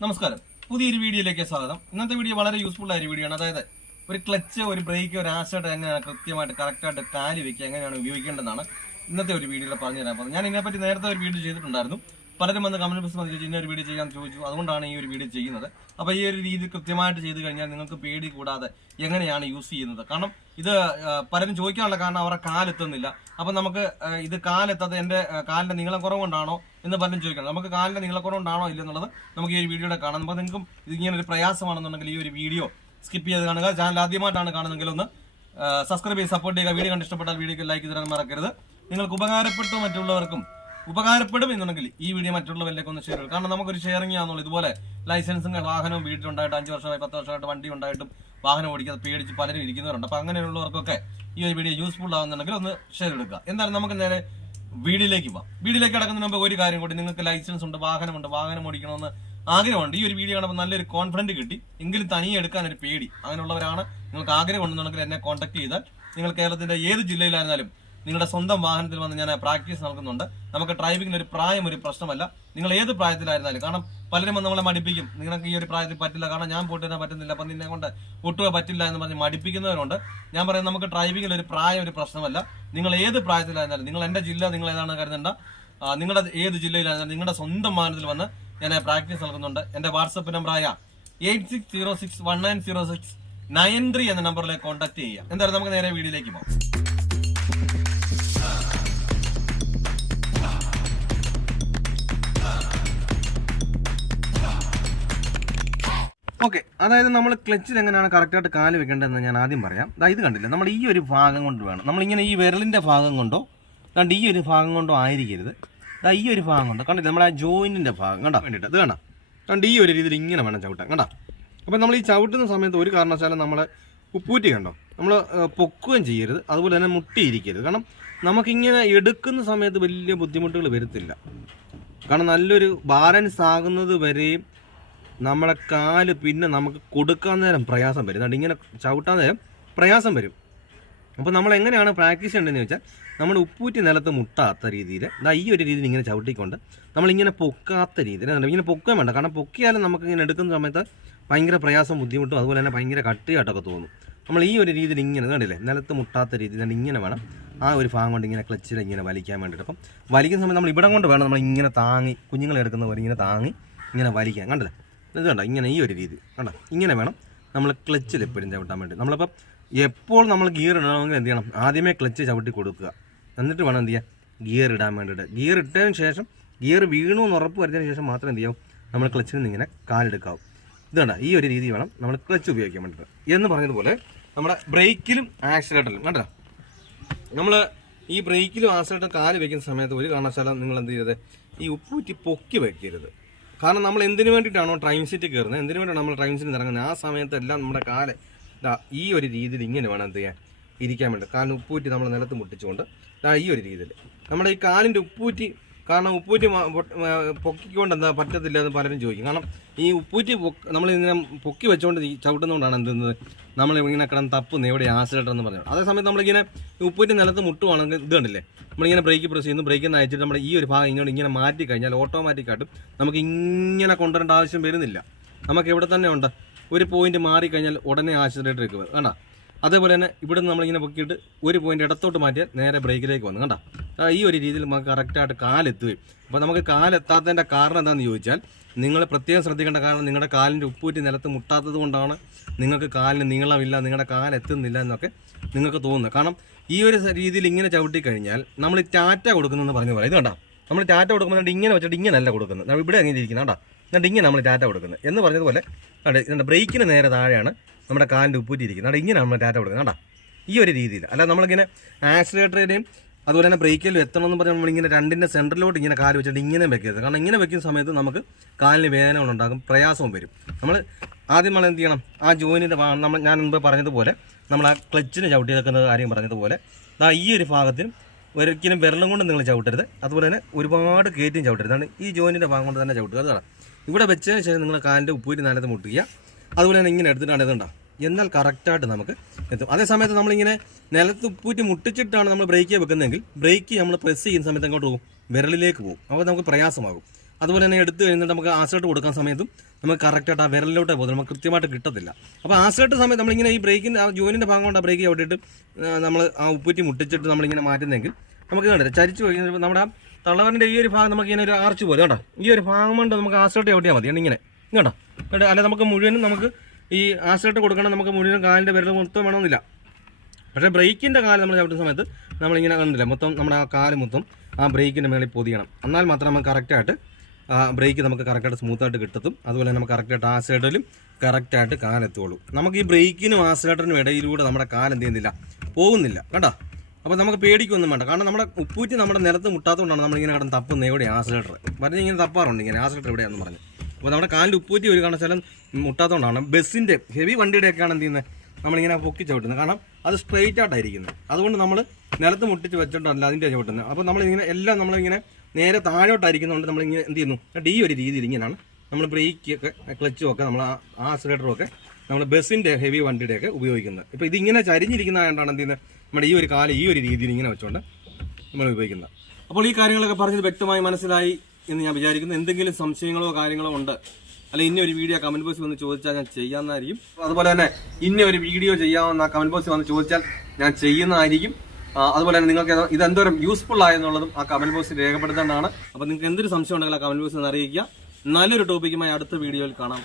നമസ്കാരം, പുതിയൊരു വീഡിയോയിലേക്ക് സ്വാഗതം. ഇന്നത്തെ വീഡിയോ വളരെ യൂസ്ഫുൾ ആയ ഒരു വീഡിയോ ആണ്. അതായത് ഒരു ക്ലച്ച്, ഒരു ബ്രേക്ക്, ഒരു ആസിഡ് എങ്ങനെയാണ് കൃത്യമായിട്ട് കറക്റ്റായിട്ട് കാല് വെക്കുക, എങ്ങനെയാണ് ഉപയോഗിക്കേണ്ടതാണ് ഇന്നത്തെ ഒരു വീഡിയോയിൽ പറഞ്ഞു തരാൻ പോകുന്നത്. ഞാൻ ഇതിനെപ്പറ്റി നേരത്തെ ഒരു വീഡിയോ ചെയ്തിട്ടുണ്ടായിരുന്നു. പലരും വന്ന് കമന്റ് ബോക്സ് വന്ന് ചോദിച്ചു ഇന്നൊരു വീഡിയോ ചെയ്യാൻ ചോദിച്ചു. അതുകൊണ്ടാണ് ഈ ഒരു വീഡിയോ ചെയ്യുന്നത്. അപ്പോൾ ഈ ഒരു രീതി കൃത്യമായിട്ട് ചെയ്ത് കഴിഞ്ഞാൽ നിങ്ങൾക്ക് പേടി കൂടാതെ എങ്ങനെയാണ് യൂസ് ചെയ്യുന്നത്. കാരണം ഇത് പലരും ചോദിക്കാനുള്ള കാരണം അവരുടെ കാലെത്തുന്നില്ല. അപ്പം നമുക്ക് ഇത് കാലെത്താതെ എൻ്റെ കാലിന്റെ നീളം കുറവുകൊണ്ടാണോ എന്ന് പലരും ചോദിക്കണം. നമുക്ക് കാലിന്റെ നീളക്കുറവുണ്ടാണോ ഇല്ലെന്നുള്ളത് നമുക്ക് ഈ ഒരു വീഡിയോയുടെ കാണാം. അപ്പോൾ നിങ്ങൾക്കും ഇതിങ്ങനെ ഒരു പ്രയാസമാണെന്നുണ്ടെങ്കിൽ ഈ ഒരു വീഡിയോ സ്കിപ്പ് ചെയ്ത് കാണുക. ചാനൽ ആദ്യമായിട്ടാണ് കാണുന്നതെങ്കിൽ ഒന്ന് സബ്സ്ക്രൈബ് ചെയ്ത് സപ്പോർട്ട് ചെയ്യുക. വീഡിയോ കണ്ട് ഇഷ്ടപ്പെട്ടാൽ വീഡിയോക്ക് ലൈക്ക് തരാൻ മറക്കരുത്. നിങ്ങൾക്ക് ഉപകാരപ്പെട്ടു മറ്റുള്ളവർക്കും ഉപകാരപ്പെടും എന്നുണ്ടെങ്കിൽ ഈ വീഡിയോ മറ്റുള്ളവരിലേക്ക് ഒന്ന് ഷെയർ ചെയ്യും. കാരണം നമുക്കൊരു ഷെയറിംഗ് ആണെന്നുള്ളൂ. ഇതുപോലെ ലൈസൻസും വാഹനവും വീട്ടിലുണ്ടായിട്ട് 5 വർഷമായി 10 വർഷമായിട്ട് വണ്ടി ഉണ്ടായിട്ടും വാഹനം ഓടിക്കാതെ പേടിച്ച് പലരും ഇരിക്കുന്നവരുണ്ട്. അപ്പോൾ അങ്ങനെയുള്ളവർക്കൊക്കെ ഈ ഒരു വീഡിയോ യൂസ്ഫുൾ ആകുന്നുണ്ടെങ്കിൽ ഒന്ന് ഷെയർ എടുക്കുക. എന്തായാലും നമുക്ക് നേരെ വീഡിയോയിലേക്ക് പോകാം. വീഡിയോയിലേക്ക് കിടക്കുന്നതിന് മുമ്പ് ഒരു കാര്യം കൂടി, നിങ്ങൾക്ക് ലൈസൻസ് ഉണ്ട്, വാഹനമുണ്ട്, വാഹനം ഓടിക്കണമെന്ന് ആഗ്രഹമുണ്ട്. ഈ ഒരു വീഡിയോ കാണുമ്പോൾ നല്ലൊരു കോൺഫിഡന്റ് കിട്ടി, എങ്കിലും തനിയെ എടുക്കാൻ ഒരു പേടി, അങ്ങനെയുള്ളവരാണ് നിങ്ങൾക്ക് ആഗ്രഹം ഉണ്ടെന്നുണ്ടെങ്കിൽ എന്നെ കോൺടാക്ട് ചെയ്താൽ നിങ്ങൾ കേരളത്തിന്റെ ഏത് ജില്ലയിലായിരുന്നാലും നിങ്ങളുടെ സ്വന്തം വാഹനത്തിൽ വന്ന് ഞാൻ പ്രാക്ടീസ് നൽകുന്നുണ്ട്. നമുക്ക് ഡ്രൈവിംഗിന് ഒരു പ്രായം ഒരു പ്രശ്നമല്ല. നിങ്ങൾ ഏത് പ്രായത്തിലായിരുന്നാലും, കാരണം പലരും വന്ന് നമ്മളെ മടിപ്പിക്കും, നിങ്ങൾക്ക് ഈ ഒരു പ്രായത്തിൽ പറ്റില്ല, കാരണം ഞാൻ പോയിട്ട് പറ്റുന്നില്ല, അപ്പം നിന്നെ കൊണ്ട് ഒട്ടുക പറ്റില്ല എന്ന് പറഞ്ഞ് മടിപ്പിക്കുന്നവരുണ്ട്. ഞാൻ പറയുന്നത് നമുക്ക് ഡ്രൈവിംഗിൽ ഒരു പ്രായം ഒരു പ്രശ്നമല്ല. നിങ്ങൾ ഏത് പ്രായത്തിലായിരുന്നാലും, നിങ്ങൾ എൻ്റെ ജില്ല നിങ്ങൾ ഏതാണെന്ന് കരുതണ്ട, നിങ്ങളുടെ ഏത് ജില്ലയിലായിരുന്നാലും നിങ്ങളുടെ സ്വന്തം വാഹനത്തിൽ വന്ന് ഞാൻ പ്രാക്ടീസ് നൽകുന്നുണ്ട്. എൻ്റെ വാട്സപ്പ് നമ്പറായ 8606190693 എന്ന നമ്പറിലേക്ക് കോൺടാക്ട് ചെയ്യുക. എന്തായാലും നമുക്ക് നേരെ വീഡിയോയിലേക്ക് പോകാം. ഓക്കെ, അതായത് നമ്മൾ ക്ലച്ചിൽ എങ്ങനെയാണ് കറക്റ്റായിട്ട് കാല് വെക്കേണ്ടതെന്ന് ഞാൻ ആദ്യം പറയാം. ഇത് കണ്ടില്ല, നമ്മൾ ഈ ഒരു ഭാഗം കൊണ്ട് വേണം, നമ്മളിങ്ങനെ ഈ വിരലിൻ്റെ ഭാഗം കൊണ്ടോ കണ്ട് ഈ ഒരു ഭാഗം കൊണ്ടോ ആയിരിക്കരുത്. ഈ ഒരു ഭാഗം കൊണ്ടോ കണ്ടില്ല, നമ്മളെ ജോയിൻറ്റിൻ്റെ ഭാഗം കണ്ടാ വേണ്ടിയിട്ട് ഇത് വേണം കണ്ട് ഈ ഒരു രീതിയിൽ ഇങ്ങനെ വേണം ചവിട്ടാൻ കണ്ടാ. അപ്പോൾ നമ്മൾ ഈ ചവിട്ടുന്ന സമയത്ത് ഒരു കാരണവശാലും നമ്മളെ ഉപ്പൂറ്റി കണ്ടോ നമ്മൾ പൊക്കുകയും ചെയ്യരുത്, അതുപോലെ തന്നെ മുട്ടിയിരിക്കരുത്. കാരണം നമുക്കിങ്ങനെ എടുക്കുന്ന സമയത്ത് വലിയ ബുദ്ധിമുട്ടുകൾ വരത്തില്ല. കാരണം നല്ലൊരു ബാലൻസ് ആകുന്നത് വരെയും നമ്മളെ കാല് പിന്നെ നമുക്ക് കൊടുക്കാൻ നേരം പ്രയാസം വരും, അതുകൊണ്ട് ഇങ്ങനെ ചവിട്ടാൻ നേരം പ്രയാസം വരും. അപ്പോൾ നമ്മൾ എങ്ങനെയാണ് പ്രാക്ടീസ് ചെയ്യേണ്ടതെന്ന് വെച്ചാൽ, നമ്മൾ ഉപ്പൂറ്റി നിലത്ത് മുട്ടാത്ത രീതിയിൽ ഈ ഒരു രീതിയിൽ ഇങ്ങനെ ചവിട്ടിക്കൊണ്ട് നമ്മളിങ്ങനെ പൊക്കാത്ത രീതിയിൽ, ഇങ്ങനെ പൊക്കുകയും വേണ്ട. കാരണം പൊക്കിയാലും നമുക്ക് ഇങ്ങനെ എടുക്കുന്ന സമയത്ത് ഭയങ്കര പ്രയാസം ബുദ്ധിമുട്ടും അതുപോലെ തന്നെ ഭയങ്കര കട്ടിയായിട്ടൊക്കെ തോന്നും. നമ്മൾ ഈ ഒരു രീതിയിൽ ഇങ്ങനെ കണ്ടില്ലേ, നിലത്ത് മുട്ടാത്ത രീതിയിൽ ഇങ്ങനെ വേണം ആ ഒരു ഭാഗം കൊണ്ട് ഇങ്ങനെ ക്ലച്ചിൽ ഇങ്ങനെ വലിക്കാൻ വേണ്ടിയിട്ട്. അപ്പം വലിക്കുന്ന സമയത്ത് നമ്മൾ ഇവിടെ കൊണ്ട് വേണം നമ്മൾ ഇങ്ങനെ താങ്ങി, കുഞ്ഞുങ്ങളെടുക്കുന്ന പോലെ ഇങ്ങനെ താങ്ങി ഇങ്ങനെ വലിക്കാൻ. കണ്ടില്ലേ, ഇത് കണ്ട ഇങ്ങനെ ഈ ഒരു രീതി കണ്ട ഇങ്ങനെ വേണം നമ്മൾ ക്ലച്ചിൽ എപ്പോഴും ചവിട്ടാൻ വേണ്ടി. നമ്മളിപ്പോൾ എപ്പോൾ നമ്മൾ ഗിയർ ഇടണമെങ്കിൽ എന്ത് ചെയ്യണം, ആദ്യമേ ക്ലച്ച് ചവിട്ടി കൊടുക്കുക, എന്നിട്ട് വേണം എന്ത് ചെയ്യുക ഗിയർ ഇടാൻ വേണ്ടിയിട്ട്. ഗിയർ ഇട്ടതിന് ശേഷം ഗിയർ വീണു എന്ന് ഉറപ്പ് വരുന്നതിന് ശേഷം മാത്രം എന്ത് ചെയ്യാവും നമ്മൾ ക്ലച്ചിൽ നിന്ന് ഇങ്ങനെ കാലെടുക്കാവും. ഇത് കണ്ട ഈ ഒരു രീതി വേണം നമ്മൾ ക്ലച്ച് ഉപയോഗിക്കാൻ വേണ്ടിയിട്ട്. എന്ന് പറഞ്ഞതുപോലെ നമ്മുടെ ബ്രേക്കിലും ആക്സിലേറ്ററിലും കണ്ടോ, നമ്മൾ ഈ ബ്രേക്കിലും ആക്സിലേറ്ററും കാല് വയ്ക്കുന്ന സമയത്ത് ഒരു കാരണവശാലും നിങ്ങൾ എന്ത് ചെയ്യരുത്, ഈ ഉപ്പൂറ്റി പൊക്കി വയ്ക്കരുത്. കാരണം നമ്മൾ എന്തിനു വേണ്ടിയിട്ടാണോ ട്രൈം സീറ്റ് കയറുന്നത്, എന്തിനു വേണ്ടിയാണ് നമ്മൾ ട്രൈം സീറ്റ് ഇറങ്ങുന്നത്, ആ സമയത്തെല്ലാം നമ്മുടെ കാല് ഈ ഒരു രീതിയിൽ ഇങ്ങനെ വേണം എന്ത് ചെയ്യാൻ ഇരിക്കാൻ വേണ്ടി. കാലിന് ഉപ്പൂറ്റി നമ്മൾ നിലത്ത് മുട്ടിച്ചുകൊണ്ട് ഈ ഒരു രീതിയിൽ നമ്മുടെ ഈ കാലിൻ്റെ ഉപ്പൂറ്റി, കാരണം ഉപ്പൂറ്റി പൊക്കിക്കൊണ്ട് എന്താ പറ്റത്തില്ല എന്ന് പലരും ചോദിക്കും. കാരണം ഈ ഉപ്പൂറ്റി നമ്മളിങ്ങനെ പൊക്കി വെച്ചുകൊണ്ട് ഈ ചവിട്ടുന്നതുകൊണ്ടാണ് എന്തെന്നത് നമ്മൾ ഇങ്ങനെ കിടന്ന് തപ്പുന്നത് എവിടെ ആക്സിലേറ്റർ എന്ന് പറഞ്ഞു. അതേസമയത്ത് നമ്മളിങ്ങനെ ഉപ്പൂറ്റി നിലത്ത് മുട്ടുവാണെങ്കിൽ ഇത് കണ്ടില്ലേ, നമ്മളിങ്ങനെ ബ്രേക്ക് പ്രസ് ചെയ്യുന്നു, ബ്രേക്കിൽ നിന്ന് അയച്ചിട്ട് നമ്മൾ ഈ ഒരു ഭാഗം ഇങ്ങനെ മാറ്റി കഴിഞ്ഞാൽ ഓട്ടോമാറ്റിക്കായിട്ടും നമുക്ക് ഇങ്ങനെ കൊണ്ടുവരേണ്ട ആവശ്യം വരുന്നില്ല. നമുക്ക് ഇവിടെ തന്നെ ഉണ്ട്, ഒരു പോയിന്റ് മാറിക്കഴിഞ്ഞാൽ ഉടനെ ആക്സിലേറ്ററിലേക്ക് വരും കണ്ടാ. അതേപോലെ തന്നെ ഇവിടെ നിന്ന് നമ്മളിങ്ങനെ പൊക്കിയിട്ട് ഒരു പോയിന്റ് ഇടത്തോട്ട് മാറ്റിയാൽ നേരെ ബ്രേക്കിലേക്ക് വന്നു കണ്ടാ. ഈ ഒരു രീതിയിൽ നമുക്ക് കറക്റ്റായിട്ട് കാലെത്തുകയും. അപ്പോൾ നമുക്ക് കാലെത്താത്തതിൻ്റെ കാരണം എന്താണെന്ന് ചോദിച്ചാൽ, നിങ്ങൾ പ്രത്യേകം ശ്രദ്ധിക്കേണ്ട കാരണം നിങ്ങളുടെ കാലിൻ്റെ ഉപ്പൂറ്റി നിലത്ത് മുട്ടാത്തത് കൊണ്ടാണ് നിങ്ങൾക്ക് കാലിന് നീളമില്ല, നിങ്ങളുടെ കാലെത്തുന്നില്ല എന്നൊക്കെ നിങ്ങൾക്ക് തോന്നുന്നത്. കാരണം ഈ ഒരു രീതിയിൽ ഇങ്ങനെ ചവിട്ടി കഴിഞ്ഞാൽ നമ്മൾ ടാറ്റ കൊടുക്കുന്നതെന്ന് പറഞ്ഞു പറയാം. ഇത് കണ്ടാ, നമ്മൾ ടാറ്റ കൊടുക്കുമ്പോൾ ഇങ്ങനെ വെച്ചിട്ട് ഇങ്ങനെയല്ല കൊടുക്കുന്നത്, നമ്മൾ ഇവിടെ അങ്ങനെ ഇരിക്കുന്നത് കണ്ടാ, എന്നിട്ട് ഇങ്ങനെ നമ്മൾ ടാറ്റ കൊടുക്കുന്നത് എന്ന് പറഞ്ഞതുപോലെ കണ്ട് ബ്രേക്കിന് നേരെ താഴെയാണ് നമ്മുടെ കാലിൻ്റെ ഉപ്പൂറ്റി ഇരിക്കുന്നത്, അവിടെ ഇങ്ങനെ നമ്മൾ ടാറ്റ കൊടുക്കുന്നത് കണ്ടാ. ഈ ഒരു രീതിയിൽ അല്ല നമ്മളിങ്ങനെ ആക്സിലേറ്ററിൻ്റെയും അതുപോലെ തന്നെ ബ്രേക്കിലും എത്തണമെന്ന് പറഞ്ഞാൽ നമ്മളിങ്ങനെ രണ്ടിൻ്റെ സെൻറ്ററിലോട്ട് ഇങ്ങനെ കാല് വെച്ചിട്ട് ഇങ്ങനെ വെക്കരുത്. കാരണം ഇങ്ങനെ വെക്കുന്ന സമയത്ത് നമുക്ക് കാലിന് വേദനകളുണ്ടാകും, പ്രയാസവും വരും. നമ്മൾ ആദ്യം നമ്മൾ എന്ത് ചെയ്യണം, ആ ജോയിനിൻ്റെ നമ്മൾ ഞാൻ മുമ്പ് പറഞ്ഞതുപോലെ നമ്മൾ ആ ക്ലച്ചിന് ചവിട്ടി വെക്കുന്ന കാര്യം പറഞ്ഞതുപോലെ ഈ ഒരു ഭാഗത്തിനും ഒരിക്കലും വിരലും കൊണ്ട് നിങ്ങൾ ചവിട്ടരുത്, അതുപോലെ തന്നെ ഒരുപാട് കയറ്റിയും ചവിട്ടരുത്. അതാണ് ഈ ജോയിനിൻ്റെ ഭാഗം കൊണ്ട് തന്നെ ചവിട്ടുക. അതാണ് ഇവിടെ വെച്ചതിന് ശേഷം നിങ്ങൾ കാലിൻ്റെ ഉപ്പൂറ്റി നിലത്ത് മുട്ടുക, അതുപോലെ തന്നെ ഇങ്ങനെ എടുത്തിട്ടാണ് ഇതുണ്ടാവും, എന്നാൽ കറക്റ്റായിട്ട് നമുക്ക് എത്തും. അതേസമയത്ത് നമ്മളിങ്ങനെ നിലത്ത് ഉപ്പൂറ്റി മുട്ടിച്ചിട്ടാണ് നമ്മൾ ബ്രേക്ക് വെക്കുന്നതെങ്കിൽ ബ്രേക്ക് നമ്മൾ പ്രസ് ചെയ്യുന്ന സമയത്ത് അങ്ങോട്ട് പോകും, വിരലിലേക്ക് പോകും, അപ്പോൾ നമുക്ക് പ്രയാസമാകും. അതുപോലെ തന്നെ എടുത്തു കഴിഞ്ഞിട്ട് നമുക്ക് ആസേർട്ട് കൊടുക്കാൻ സമയത്തും നമുക്ക് കറക്റ്റായിട്ട് ആ വിരലിലോട്ടേ പോകും, നമുക്ക് കൃത്യമായിട്ട് കിട്ടത്തില്ല. അപ്പോൾ ആസേർട്ട് സമയത്ത് നമ്മളിങ്ങനെ ഈ ബ്രേക്കിൻ്റെ ആ ജോയിനിൻ്റെ ഭാഗം കൊണ്ട് ആ ബ്രേക്ക് ചവിട്ടിയിട്ട് നമ്മൾ ആ ഉപ്പൂറ്റി മുട്ടിച്ചിട്ട് നമ്മളിങ്ങനെ മാറ്റുന്നെങ്കിൽ നമുക്ക് കണ്ടില്ല ചരിച്ച് കഴിഞ്ഞാൽ നമ്മുടെ ആ തള്ളവറിൻ്റെ ഈ ഒരു ഭാഗം നമുക്ക് ഇങ്ങനെ ഒരു ആർച്ച് പോലെ കേട്ടോ, ഈ ഒരു ഭാഗം കൊണ്ട് നമുക്ക് ആസേർട്ട് ചവിട്ടിയാൽ മതി ഇങ്ങനെ കേട്ടോ. അല്ല നമുക്ക് മുഴുവനും നമുക്ക് ഈ ആസേർട്ട് കൊടുക്കണം, നമുക്ക് മുഴുവൻ കാലിൻ്റെ വിരൽ മൊത്തം വേണമെന്നില്ല. പക്ഷേ ബ്രേക്കിൻ്റെ കാല് നമ്മൾ ചവിട്ടുന്ന സമയത്ത് നമ്മളിങ്ങനെ കണ്ടില്ല മൊത്തം നമ്മുടെ ആ കാല് മൊത്തം ആ ബ്രേക്കിൻ്റെ മേളിൽ പൊതിയണം. എന്നാൽ മാത്രം നമുക്ക് കറക്റ്റായിട്ട് ബ്രേക്ക് നമുക്ക് കറക്റ്റായിട്ട് സ്മൂത്തായിട്ട് കിട്ടത്തും. അതുപോലെ നമുക്ക് കറക്റ്റായിട്ട് ആസേർട്ടിലും കറക്റ്റായിട്ട് കാലെത്തുള്ളൂ. നമുക്ക് ഈ ബ്രേക്കിനും ആസേർട്ടിനും ഇടയിലൂടെ നമ്മുടെ കാലെന്ത് ചെയ്യുന്നില്ല, പോകുന്നില്ല കേട്ടോ. അപ്പോൾ നമുക്ക് പേടിക്കൊന്നും വേണ്ട, കാരണം നമ്മുടെ ഉപ്പൂറ്റി നമ്മുടെ നിലത്ത് മുട്ടാത്തതുകൊണ്ടാണ് നമ്മളിങ്ങനെ കിടന്ന് തപ്പുന്നത്. എവിടെ ആസേർട്ടർ പറഞ്ഞ് ഇങ്ങനെ തപ്പാറുണ്ട് ഇങ്ങനെ ആസേർട്ടർ എവിടെയാണെന്ന് പറഞ്ഞ്. അപ്പോൾ നമ്മുടെ കാലിൻ്റെ ഉപ്പൂറ്റി ഒരു കാരണവശാലും മുട്ടാത്തതുകൊണ്ടാണ് ബസ്സിൻ്റെ ഹെവി വണ്ടിയുടെയൊക്കെയാണ് എന്ത് ചെയ്യുന്നത് നമ്മളിങ്ങനെ പൊക്കി ചവിട്ടുന്നത്. കാരണം അത് സ്ട്രെയിറ്റ് ആയിട്ടായിരിക്കുന്നത്, അതുകൊണ്ട് നമ്മൾ നിലത്ത് മുട്ടിച്ച് വെച്ചിട്ടല്ല അതിൻ്റെ ചവിട്ടുന്നത്. അപ്പോൾ നമ്മളിങ്ങനെ എല്ലാം നമ്മളിങ്ങനെ നേരെ താഴോട്ടായിരിക്കുന്നതുകൊണ്ട് നമ്മളിങ്ങനെ എന്ത് ചെയ്യുന്നു ഈ ഒരു രീതിയിൽ ഇങ്ങനെയാണ് നമ്മൾ ബ്രേക്കൊക്കെ ക്ലച്ചും ഒക്കെ നമ്മൾ ആ ആക്സിലേറ്ററും ഒക്കെ നമ്മൾ ബസ്സിൻ്റെ ഹെവി വണ്ടിയുടെയൊക്കെ ഉപയോഗിക്കുന്നത്. ഇപ്പോൾ ഇതിങ്ങനെ ചരിഞ്ഞിരിക്കുന്നതായതുകൊണ്ടാണ് എന്ത് ചെയ്യുന്നത് നമ്മുടെ ഈ ഒരു കാല് ഈ ഒരു രീതിയിൽ ഇങ്ങനെ വെച്ചുകൊണ്ട് നമ്മൾ ഉപയോഗിക്കുന്നത്. അപ്പോൾ ഈ കാര്യങ്ങളൊക്കെ പറഞ്ഞത് വ്യക്തമായി മനസ്സിലായി എന്ന് ഞാൻ വിചാരിക്കുന്നു. എന്തെങ്കിലും സംശയങ്ങളോ കാര്യങ്ങളോ ഉണ്ട്, അല്ല ഇന്ന ഒരു വീഡിയോ കമന്റ് ബോക്സിൽ വന്ന് ചോദിച്ചാൽ ഞാൻ ചെയ്യാവുന്നതായിരിക്കും. അതുപോലെ തന്നെ ഇന്ന ഒരു വീഡിയോ ചെയ്യാവുന്ന കമന്റ് ബോക്സിൽ വന്ന് ചോദിച്ചാൽ ഞാൻ ചെയ്യുന്നതായിരിക്കും. അതുപോലെ തന്നെ നിങ്ങൾക്ക് ഇതെന്തോരം യൂസ്ഫുൾ ആയെന്നുള്ളതും ആ കമന്റ് ബോക്സിൽ രേഖപ്പെടുത്തേണ്ടതാണ്. അപ്പോൾ നിങ്ങൾക്ക് എന്തൊരു സംശയം ഉണ്ടെങ്കിൽ ആ കമന്റ് ബോക്സിൽ നിന്ന് അറിയിക്കുക. നല്ലൊരു ടോപ്പിക്കുമായി അടുത്ത വീഡിയോയിൽ കാണാം.